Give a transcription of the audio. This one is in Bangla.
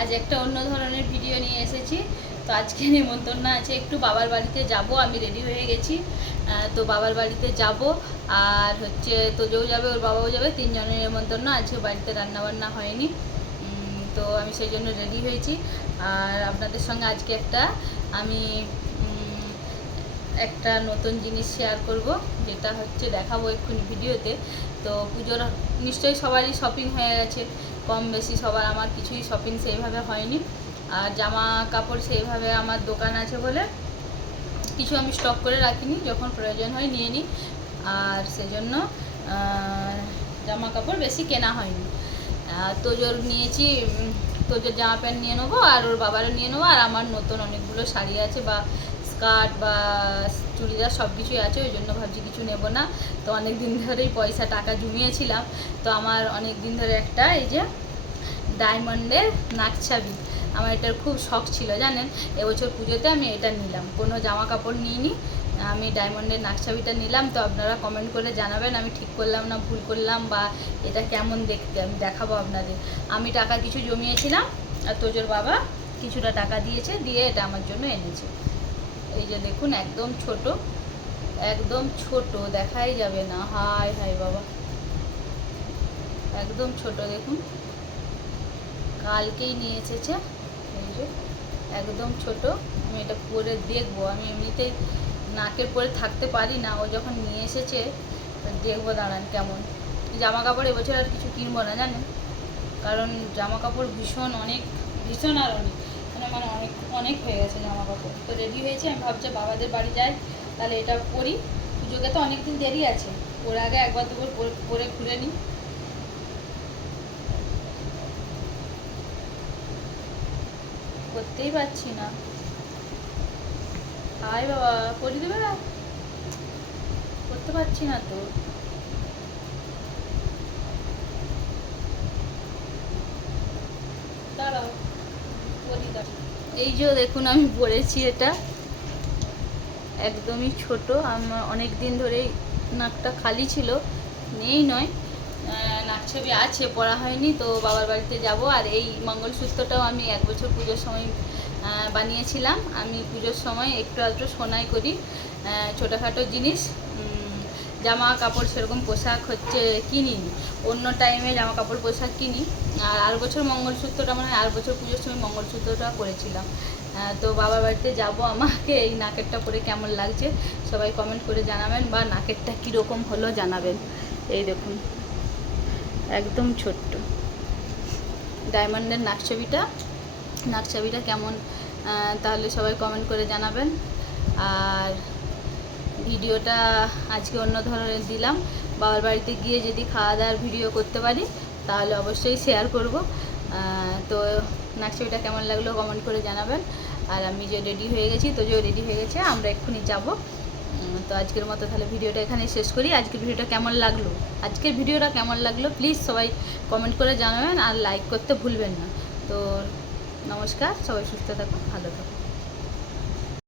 আজ একটা অন্য ধরনের ভিডিও নিয়ে এসেছি। তো আজকে নিমন্ত্রণ আছে, একটু বাবার বাড়িতে যাব, আমি রেডি হয়ে গেছি। তো বাবার বাড়িতে যাব, আর হচ্ছে তোজও যাবে, ওর বাবাও যাবে, তিনজনের নিমন্ত্রণ আজকে বাড়িতে রান্নাবান্না হয়নি। তো আমি সেই জন্য রেডি হয়েছি। আর আপনাদের সঙ্গে আজকে একটা আমি একটা নতুন জিনিস শেয়ার করব, যেটা হচ্ছে দেখাবো এক্ষুনি ভিডিওতে। তো পুজোর নিশ্চয়ই সবারই শপিং হয়ে গেছে, কম বেশি সবার আমার কিছুই শপিং সেইভাবে হয়নি। আর জামা কাপড় সেইভাবে আমার দোকান আছে বলে কিছু আমি স্টক করে রাখিনি, যখন প্রয়োজন হয় নিয়ে নিই। আর সেজন্য জামা কাপড় বেশি কেনা হয়নি। তোজোর নিয়েছি তোজোর জামা প্যান্ট নিয়ে নেব, আর ওর বাবারও নিয়ে নেব, আর আমার নতুন অনেকগুলো শাড়ি আছে বা স্কার্ট বা চুড়িদার সব কিছুই আছে, ওই জন্য ভাবছি কিছু নেব না। তো অনেক দিন ধরেই পয়সা, টাকা জমিয়েছিলাম। তো আমার অনেক দিন ধরে একটা এই যে ডায়মন্ডের নাকছাবি আমার এটার খুব শখ ছিল, জানেন? এবছর পুজোতে আমি এটা নিলাম। কোনো জামা কাপড় নিইনি, আমি ডায়মন্ডের নাকছাবিটা নিলাম। তো আপনারা কমেন্ট করে জানাবেন, আমি ঠিক করলাম না ভুল করলাম বা এটা কেমন দেখতে, আমি দেখাবো আপনাদের। আমি টাকা কিছু জমিয়েছিলাম, আর তোজোর বাবা কিছুটা টাকা দিয়েছে, দিয়ে এটা আমার জন্য এনেছে। এই যে দেখুন, একদম ছোট একদম ছোট, দেখাই যাবে না। হাই হাই বাবা। একদম ছোট, দেখুন। কালকেই নিয়ে এসেছে। এই যে, একদম ছোট। আমি এটা পরে দেখব। আমি এমনিতেই নাকের পরে থাকতে পারি না। ও যখন নিয়ে এসেছে দেখব, দাঁড়ান কেমন। জামা কাপড় এবছর আর কিছু কিনবো না, জানেন? কারণ জামা কাপড় ভীষণ, অনেক ভীষণ আর অনেক। অনেক হয়ে গেছে জামা কাপড় তো রেডি হয়েছে, আমি ভাবছি বাবাদের বাড়ি যাই, তাহলে এটা পরি পুজোকে তো অনেক দিন দেরি আছে। ওর আগে একবার দুবার পরে- ঘুরে নিই। করতেই পারছি না। হাই বাবা পরি দেবে না? করতে পারছি না তো। দাঁড়াও। এই যে দেখুন আমি পরেছি এটা। একদমই ছোট। আমার অনেক দিন ধরেই নাকটা খালি ছিল। নেই নয়। আহ, নাক ছবি আছে পড়া হয়নি তো বাবার বাড়িতে যাব। আর এই মঙ্গলসূত্রটাও আমি এক বছর পুজোর সময় বানিয়েছিলাম। আমি পুজোর সময় একটু আধটু সোনাই করি। ছোটোখাটো জিনিস। জামা কাপড় সেরকম পোশাক হচ্ছে কিনিনি। অন্য টাইমে জামা কাপড় পোশাক কিনি। আর আর বছর মঙ্গলসূত্রটা মানে আর বছর পুজোর সময় মঙ্গলসূত্রটা করেছিলাম। তো বাবার বাড়িতে যাব আমাকে, এই নাকেরটা পরে কেমন লাগছে সবাই কমেন্ট করে জানাবেন বা নাকেরটা কীরকম হলো জানাবেন। এই দেখুন, একদম ছোট্ট। ডায়মন্ডের নাকছবিটা নাকছবিটা কেমন তাহলে সবাই কমেন্ট করে জানাবেন। আর ভিডিওটা আজকে অন্য ধরনের দিলাম। বাবার বাড়িতে গিয়ে যদি খাওয়া দাওয়ার ভিডিও করতে পারি, তাহলে অবশ্যই শেয়ার করব। তো নাকছবিটা কেমন লাগল কমেন্ট করে জানাবেন। আর আমি যে রেডি হয়ে গেছি, তো যে রেডি হয়ে গেছে, আমরা এক্ষুনি যাব। তো আজকের মতো তাহলে ভিডিওটা এখানে শেষ করি। আজকের ভিডিওটা কেমন লাগল? আজকের ভিডিওটা কেমন লাগল? প্লিজ সবাই কমেন্ট করে জানাবেন আর লাইক করতে ভুলবেন না। তো নমস্কার, সবাই সুস্থ থাকুন, ভালো থাকুন।